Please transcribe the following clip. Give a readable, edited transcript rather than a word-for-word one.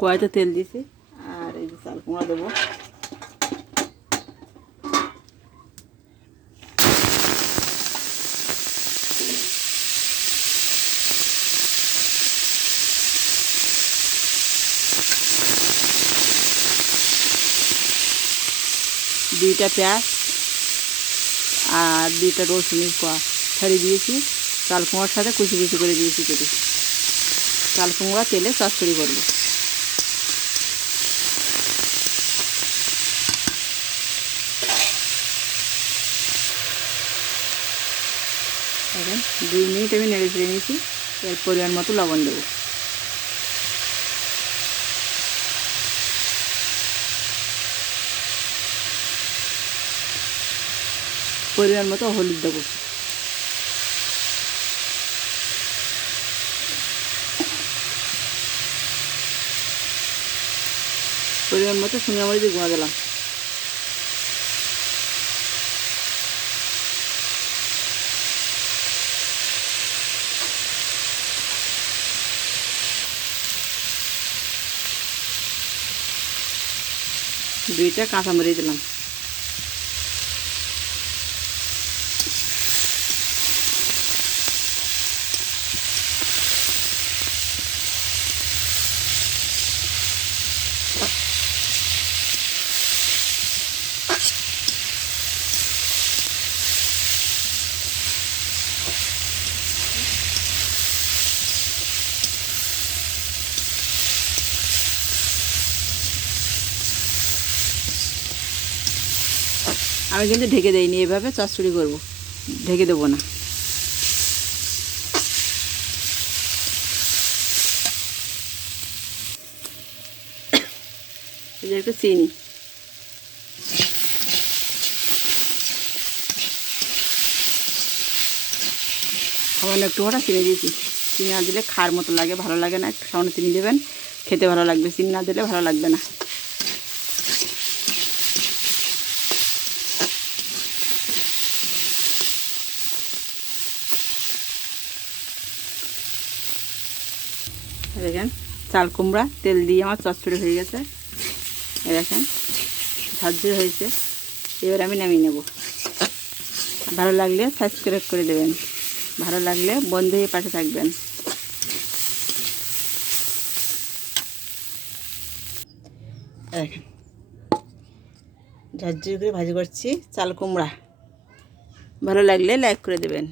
কড়াইতে তেল দিয়েছি আর এই যে চাল কুমড়া দেবো। দুইটা পেঁয়াজ আর দুইটা রসুনের কোয়া ছাড়িয়ে দিয়েছি, চাল কুমড়ার সাথে কুচি কুচি করে দিয়েছি কেটে। চাল কুমড়া তেলে চচ্চড়ি করব। এখন 2 মিনিট আমি নেড়ে চেড়ে নিয়েছি। এর পরিমাণ মতো লবণ দেবো। পরিমাণ মতো হলুদ দেবো। পরিমাণ মতো শুকনো মরিচ গুঁড়া দিলাম। দুইটা কাঁচামরিচ দিলাম। আমি কিন্তু ঢেকে দেইনি, এভাবে চচ্চড়ি করব, ঢেকে দেবো না। এই যে একটু চিনি, সামান্য একটু ওটা চিনি দিয়েছি। চিনি না দিলে খার মতো লাগে, ভালো লাগে না। একটু সামান্য চিনি দেবেন, খেতে ভালো লাগবে। চিনি না দিলে ভালো লাগবে না। দেখেন চাল কুমড়া তেল দিয়ে আমার চচ্চড়ি হয়ে গেছে। দেখেন ঝাঁঝরি হয়েছে। এবার আমি নামিয়ে নেব। ভালো লাগলে সাবস্ক্রাইব করে দেবেন, ভালো লাগলে বন্ধু হয়ে পাশে থাকবেন। দেখেন ঝাঁঝরি করে ভাজি করছি চাল কুমড়া। ভালো লাগলে লাইক করে দেবেন।